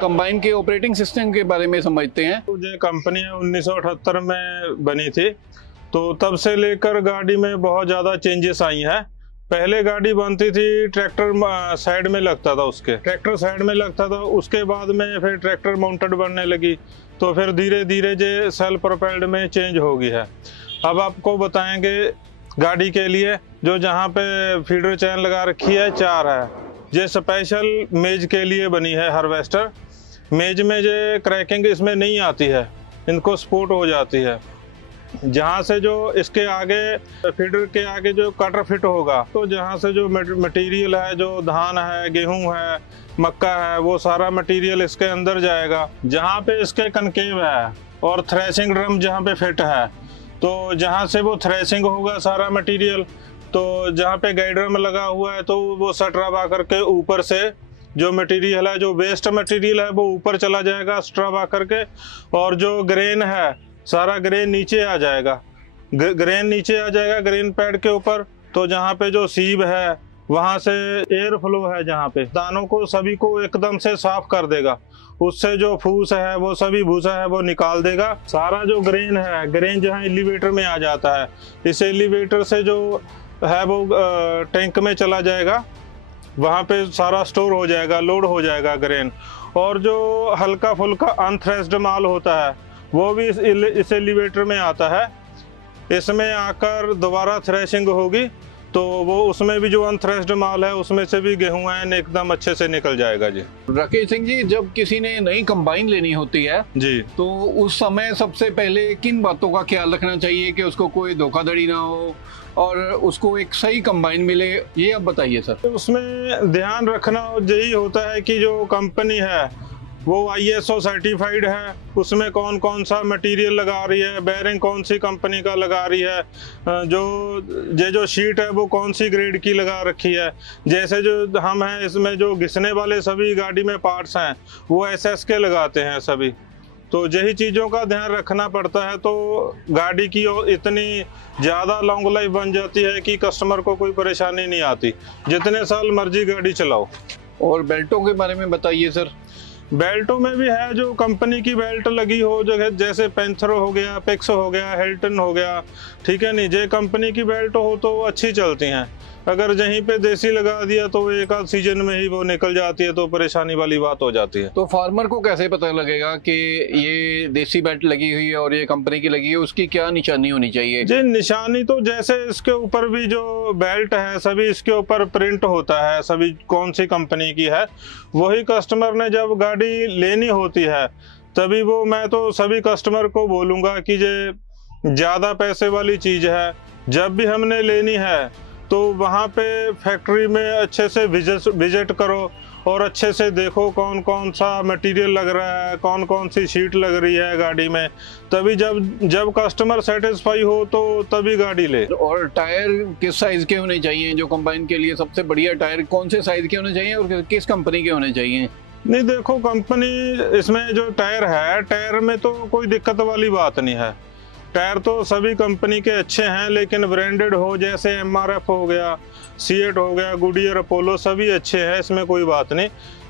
Combine के operating system के बारे में समझते हैं। जो कंपनी 1978 में बनी थी, तो तब से लेकर गाड़ी में बहुत ज़्यादा चेंजेस आई हैं। पहले गाड़ी बनती थी ट्रैक्टर साइड में लगता था, ट्रैक्टर साइड में लगता था। उसके बाद में फिर ट्रैक्टर माउंटेड बनने लगी, तो फिर धीरे धीरे जो सेल्फ प्रोपेल्ड में चेंज हो गई है। अब आपको बताएंगे गाड़ी के लिए जो जहाँ पे फीडर चैन लगा रखी है 4 है। ये स्पेशल मेज के लिए बनी है हार्वेस्टर। मेज में जो क्रैकिंग इसमें नहीं आती है, इनको सपोर्ट हो जाती है। जहाँ से जो इसके आगे फीडर के आगे जो कटर फिट होगा, तो जहाँ से जो मटेरियल है, जो धान है, गेहूं है, मक्का है, वो सारा मटेरियल इसके अंदर जाएगा। जहाँ पे इसके कनकेव है और थ्रेसिंग ड्रम जहाँ पे फिट है, तो जहाँ से वो थ्रेसिंग होगा सारा मटेरियल, तो जहाँ पे गाइड ड्रम लगा हुआ है, तो वो स्ट्रब आकर के ऊपर से जो मटेरियल है, जो वेस्ट मटेरियल है, वो ऊपर चला जाएगा स्ट्रब आकर के। और जो ग्रेन है, सारा ग्रेन नीचे आ जाएगा, ग्रेन नीचे आ जाएगा ग्रेन पैड के ऊपर। तो जहाँ पे जो सीब है, वहाँ से एयर फ्लो है, जहाँ पे दानों को सभी को एकदम से साफ कर देगा। उससे जो फूस है, वो सभी भूसा है, वो निकाल देगा। सारा जो ग्रेन है, ग्रेन जहाँ एलिवेटर में आ जाता है, इस एलिवेटर से जो है वो टैंक में चला जाएगा, वहाँ पे सारा स्टोर हो जाएगा, लोड हो जाएगा ग्रेन। और जो हल्का फुल्का अनथ्रेस्ड माल होता है, वो भी इस एलिवेटर में आता है। इसमें आकर दोबारा थ्रेशिंग होगी, तो वो उसमें भी जो अनथ्रेस्ड माल है, उसमें से भी गेहूं है एकदम अच्छे से निकल जाएगा जी। राकेश सिंह जी, जब किसी ने नई कंबाइन लेनी होती है जी, तो उस समय सबसे पहले किन बातों का ख्याल रखना चाहिए कि उसको कोई धोखाधड़ी ना हो और उसको एक सही कंबाइन मिले, ये आप बताइए सर। उसमें ध्यान रखना यही होता है कि जो कंपनी है वो ISO सर्टिफाइड है, उसमें कौन कौन सा मटेरियल लगा रही है, बेयरिंग कौन सी कंपनी का लगा रही है, जो शीट है वो कौन सी ग्रेड की लगा रखी है। जैसे जो हम हैं, इसमें जो घिसने वाले सभी गाड़ी में पार्ट्स हैं, वो SS के लगाते हैं सभी। तो यही चीज़ों का ध्यान रखना पड़ता है, तो गाड़ी की इतनी ज़्यादा लॉन्ग लाइफ बन जाती है कि कस्टमर को कोई परेशानी नहीं आती, जितने साल मर्जी गाड़ी चलाओ। और बेल्टों के बारे में बताइए सर। बेल्टों में भी है, जो कंपनी की बेल्ट लगी हो, जो जैसे पेंथर हो गया, पेक्स हो गया, हिल्टन हो गया, ठीक है नहीं, जो कंपनी की बेल्ट हो तो वो अच्छी चलती हैं। अगर यहीं पे देसी लगा दिया तो एक आध सीजन में ही वो निकल जाती है, तो परेशानी वाली बात हो जाती है। तो फार्मर को कैसे पता लगेगा कि ये देसी बेल्ट लगी हुई है और ये कंपनी की लगी है, उसकी क्या निशानी होनी चाहिए? जी, निशानी तो जैसे इसके ऊपर भी जो बेल्ट है, सभी इसके ऊपर प्रिंट होता है, सभी कौन सी कंपनी की है। वही कस्टमर ने जब गाड़ी लेनी होती है, तभी वो, मैं तो सभी कस्टमर को बोलूँगा कि ये ज़्यादा पैसे वाली चीज़ है, जब भी हमने लेनी है तो वहाँ पे फैक्ट्री में अच्छे से विजिट करो और अच्छे से देखो कौन कौन सा मटेरियल लग रहा है, कौन कौन सी शीट लग रही है गाड़ी में। तभी जब कस्टमर सेटिस्फाई हो तो तभी गाड़ी ले। और टायर किस साइज के होने चाहिए? जो कंबाइन के लिए सबसे बढ़िया टायर कौन से साइज के होने चाहिए और किस कंपनी के होने चाहिए? नहीं, देखो कंपनी, इसमें जो टायर है, टायर में तो कोई दिक्कत वाली बात नहीं है। टायर तो सभी कंपनी के अच्छे हैं, लेकिन ब्रांडेड हो, जैसे MRF हो गया, सीएट हो गया, गुडियर, अपोलो, सभी अच्छे हैं, इसमें कोई बात नहीं।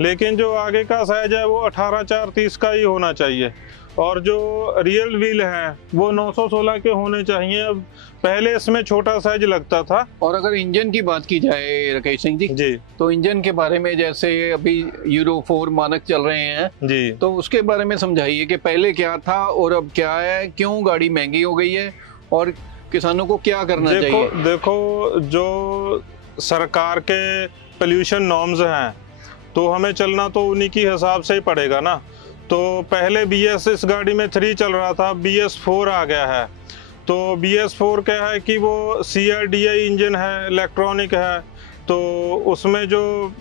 लेकिन जो आगे का साइज है वो 18/4-30 का ही होना चाहिए। और जो रियल व्हील है वो 916 के होने चाहिए। अब पहले इसमें छोटा साइज लगता था। और अगर इंजन की बात की जाए राकेश सिंह जी, तो इंजन के बारे में, जैसे अभी यूरो 4 मानक चल रहे हैं जी, तो उसके बारे में समझाइए कि पहले क्या था और अब क्या है, क्यों गाड़ी महंगी हो गई है और किसानों को क्या करना चाहिए? देखो, जो सरकार के पोल्यूशन नॉर्म्स हैं, तो हमें चलना तो उन्हीं की हिसाब से ही पड़ेगा ना। तो पहले BS इस गाड़ी में 3 चल रहा था, BS4 आ गया है। तो BS4 क्या है कि वो CRDI इंजन है, इलेक्ट्रॉनिक है, तो उसमें जो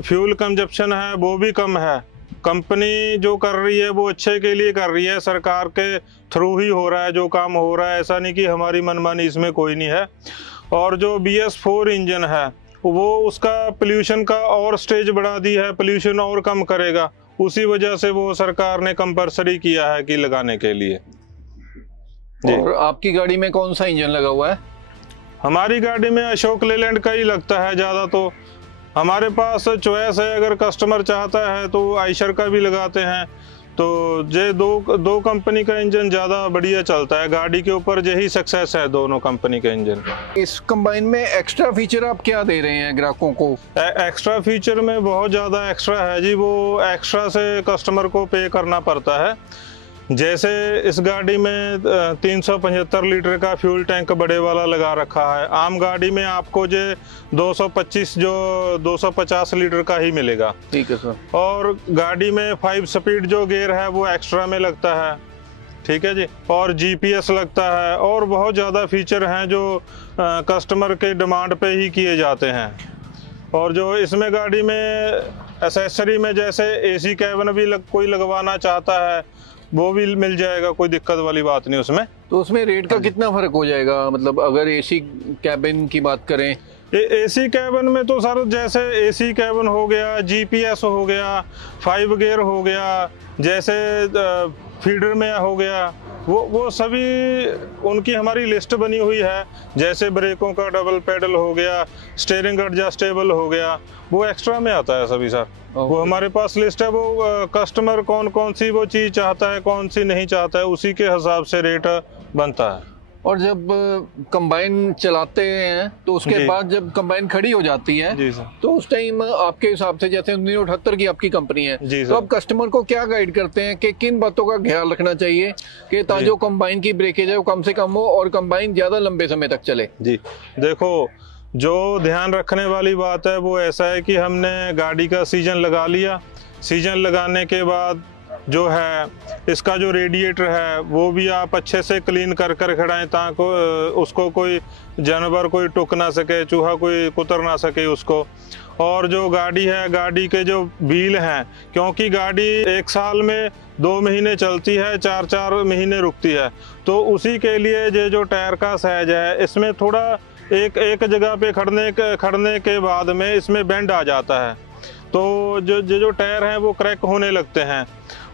फ्यूल कंजप्शन है वो भी कम है। कंपनी जो कर रही है वो अच्छे के लिए कर रही है, सरकार के थ्रू ही हो रहा है जो काम हो रहा है, ऐसा नहीं कि हमारी मनमानी इसमें कोई नहीं है। और जो BS4 इंजन है वो उसका पोल्यूशन का और स्टेज बढ़ा दी है, पोल्यूशन और कम करेगा, उसी वजह से वो सरकार ने कंपल्सरी किया है कि लगाने के लिए। और आपकी गाड़ी में कौन सा इंजन लगा हुआ है? हमारी गाड़ी में अशोक लेलैंड का ही लगता है ज़्यादा। तो हमारे पास चॉइस है, अगर कस्टमर चाहता है तो आयशर का भी लगाते हैं। तो ये दो कंपनी का इंजन ज़्यादा बढ़िया चलता है, गाड़ी के ऊपर यही सक्सेस है दोनों कंपनी का इंजन। इस कंबाइन में एक्स्ट्रा फीचर आप क्या दे रहे हैं ग्राहकों को? एक्स्ट्रा फीचर में बहुत ज़्यादा एक्स्ट्रा है जी, वो एक्स्ट्रा से कस्टमर को पे करना पड़ता है। जैसे इस गाड़ी में 375 लीटर का फ्यूल टैंक बड़े वाला लगा रखा है। आम गाड़ी में आपको जो 250 लीटर का ही मिलेगा। ठीक है सर। और गाड़ी में 5 स्पीड जो गियर है वो एक्स्ट्रा में लगता है, ठीक है जी। और जीपीएस लगता है, और बहुत ज़्यादा फीचर हैं जो कस्टमर के डिमांड पे ही किए जाते हैं। और जो इसमें गाड़ी में एसेसरी में जैसे एसी कैबिन भी कोई लगवाना चाहता है वो भी मिल जाएगा, कोई दिक्कत वाली बात नहीं उसमें। तो उसमें रेट का कितना फर्क हो जाएगा? मतलब अगर एसी कैबिन की बात करें, एसी कैबिन में तो सर जैसे एसी कैबिन हो गया, जीपीएस हो गया, 5 गियर हो गया, जैसे फीडर में हो गया, वो सभी उनकी हमारी लिस्ट बनी हुई है। जैसे ब्रेकों का डबल पेडल हो गया, स्टीयरिंग एडजस्टेबल हो गया, वो एक्स्ट्रा में आता है सभी सर। वो हमारे पास लिस्ट है, वो कस्टमर कौन कौन सी वो चीज़ चाहता है, कौन सी नहीं चाहता है, उसी के हिसाब से रेट बनता है। और जब कंबाइन चलाते हैं तो उसके बाद जब कंबाइन खड़ी हो जाती है जी सर, तो उस टाइम आपके हिसाब से, जैसे 1978 की आपकी कंपनी है, तो आप कस्टमर को क्या गाइड करते हैं कि किन बातों का ख्याल रखना चाहिए कि ताकि कंबाइन की ब्रेकेज है वो कम से कम हो और कंबाइन ज्यादा लंबे समय तक चले? जी देखो, जो ध्यान रखने वाली बात है वो ऐसा है कि हमने गाड़ी का सीजन लगा लिया। सीजन लगाने के बाद जो है इसका जो रेडिएटर है वो भी आप अच्छे से क्लीन कर खड़ाएं, ताकि उसको कोई जानवर कोई टुक ना सके, चूहा कोई कुतर ना सके उसको। और जो गाड़ी है, गाड़ी के जो व्हील हैं, क्योंकि गाड़ी 1 साल में 2 महीने चलती है, 4 महीने रुकती है, तो उसी के लिए ये जो टायर का साइज है इसमें थोड़ा एक जगह पे खड़ने के बाद में इसमें बेंड आ जाता है, तो जो टायर हैं वो क्रैक होने लगते हैं।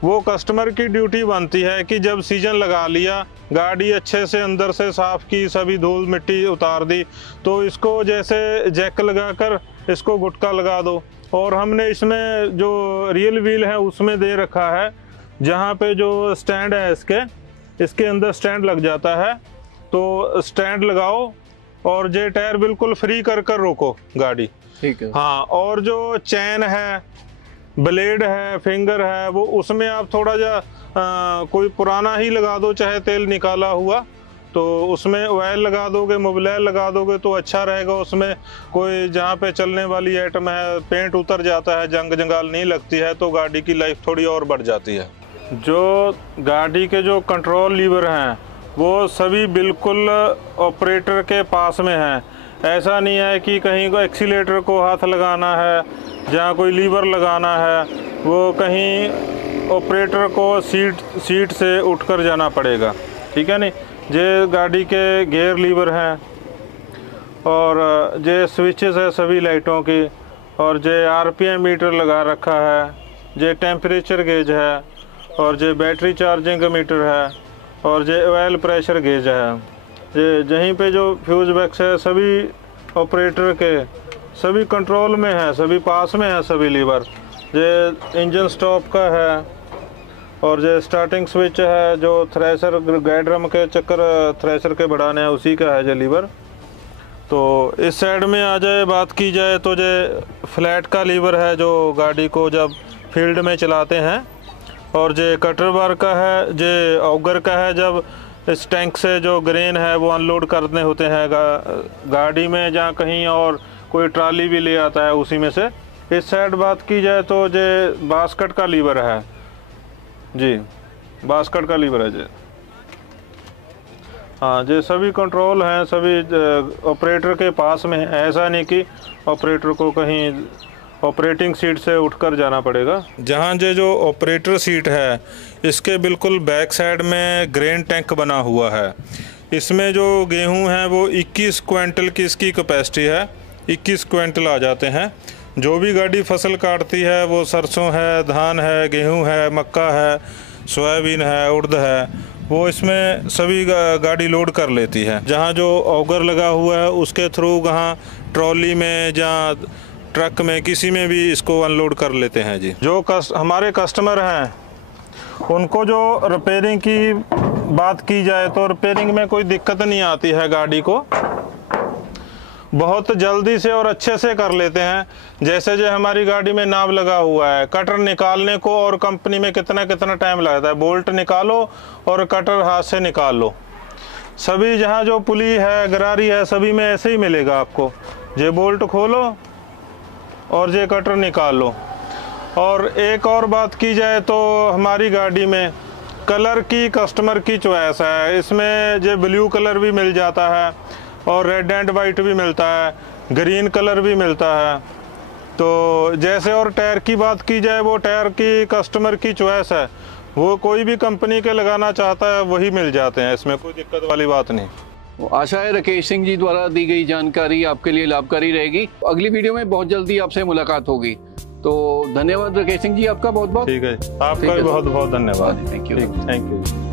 वो कस्टमर की ड्यूटी बनती है कि जब सीजन लगा लिया, गाड़ी अच्छे से अंदर से साफ़ की, सभी धूल मिट्टी उतार दी, तो इसको जैसे जैक लगाकर इसको गुटका लगा दो। और हमने इसमें जो रियल व्हील है उसमें दे रखा है, जहाँ पे जो स्टैंड है इसके अंदर स्टैंड लग जाता है, तो स्टैंड लगाओ और जे टायर बिल्कुल फ्री कर रोको गाड़ी। ठीक है। हाँ, और जो चैन है, ब्लेड है, फिंगर है, वो उसमें आप थोड़ा कोई पुराना ही लगा दो, चाहे तेल निकाला हुआ, तो उसमें ऑयल लगा दोगे, मोबिलाइल लगा दोगे तो अच्छा रहेगा। उसमें कोई जहाँ पे चलने वाली आइटम है पेंट उतर जाता है, जंग जंगाल नहीं लगती है, तो गाड़ी की लाइफ थोड़ी और बढ़ जाती है। जो गाड़ी के जो कंट्रोल लीवर हैं वो सभी बिल्कुल ऑपरेटर के पास में हैं। ऐसा नहीं है कि कहीं को एक्सीलेटर को हाथ लगाना है, जहाँ कोई लीवर लगाना है, वो कहीं ऑपरेटर को सीट से उठकर जाना पड़ेगा, ठीक है नहीं। ये गाड़ी के गियर लीवर हैं, और ये स्विचेस है सभी लाइटों की, और ये आरपीएम मीटर लगा रखा है, ये टेम्परेचर गेज है, और ये बैटरी चार्जिंग मीटर है, और ये ऑयल प्रेशर गेज है। ये यहीं पे जो फ्यूज बॉक्स है सभी ऑपरेटर के सभी कंट्रोल में है, सभी पास में है सभी लीवर। ये इंजन स्टॉप का है, और ये स्टार्टिंग स्विच है जो थ्रेशर गाइड ड्रम के चक्कर थ्रेशर के बढ़ाने हैं उसी का है ये लीवर। तो इस साइड में आ जाए, बात की जाए तो ये फ्लैट का लीवर है जो गाड़ी को जब फील्ड में चलाते हैं, और ये कटर बार का है, ये ऑगर का है जब इस टैंक से जो ग्रेन है वो अनलोड करने होते हैं गाड़ी में, जहाँ कहीं और कोई ट्राली भी ले आता है उसी में से। इस साइड बात की जाए तो ये बास्केट का लीवर है जी, बास्केट का लीवर है जी। हाँ, ये सभी कंट्रोल हैं, सभी ऑपरेटर के पास में है। ऐसा नहीं कि ऑपरेटर को कहीं ऑपरेटिंग सीट से उठकर जाना पड़ेगा। जहाँ ये जो ऑपरेटर सीट है इसके बिल्कुल बैक साइड में ग्रेन टैंक बना हुआ है। इसमें जो गेहूं है वो 21 क्विंटल की इसकी कैपेसिटी है, 21 क्विंटल आ जाते हैं। जो भी गाड़ी फसल काटती है, वो सरसों है, धान है, गेहूं है, मक्का है, सोयाबीन है, उड़द है, वो इसमें सभी गाड़ी लोड कर लेती है। जहाँ जो ऑगर लगा हुआ है उसके थ्रू वहाँ ट्रॉली में जहाँ ट्रक में किसी में भी इसको अनलोड कर लेते हैं जी। जो हमारे कस्टमर हैं उनको जो रिपेयरिंग की बात की जाए तो रिपेयरिंग में कोई दिक्कत नहीं आती है, गाड़ी को बहुत जल्दी से और अच्छे से कर लेते हैं। जैसे जो हमारी गाड़ी में नाब लगा हुआ है, कटर निकालने को और कंपनी में कितना टाइम लगता है, बोल्ट निकालो और कटर हाथ से निकाल लो। सभी जहाँ जो पुली है, गरारी है, सभी में ऐसे ही मिलेगा आपको। ये बोल्ट खोलो और ये कटर निकाल लो। और एक और बात की जाए तो हमारी गाड़ी में कलर की कस्टमर की चॉइस है। इसमें जो ब्लू कलर भी मिल जाता है और रेड एंड वाइट भी मिलता है, ग्रीन कलर भी मिलता है। तो जैसे और टायर की बात की जाए, वो टायर की कस्टमर की चॉइस है, वो कोई भी कंपनी के लगाना चाहता है वही मिल जाते हैं, इसमें कोई दिक्कत वाली बात नहीं। आशा है राकेश सिंह जी द्वारा दी गई जानकारी आपके लिए लाभकारी रहेगी। अगली वीडियो में बहुत जल्दी आपसे मुलाकात होगी। तो धन्यवाद राकेश सिंह जी, आपका बहुत बहुत। ठीक है, आपका भी बहुत बहुत धन्यवाद। Thank you. Thank you.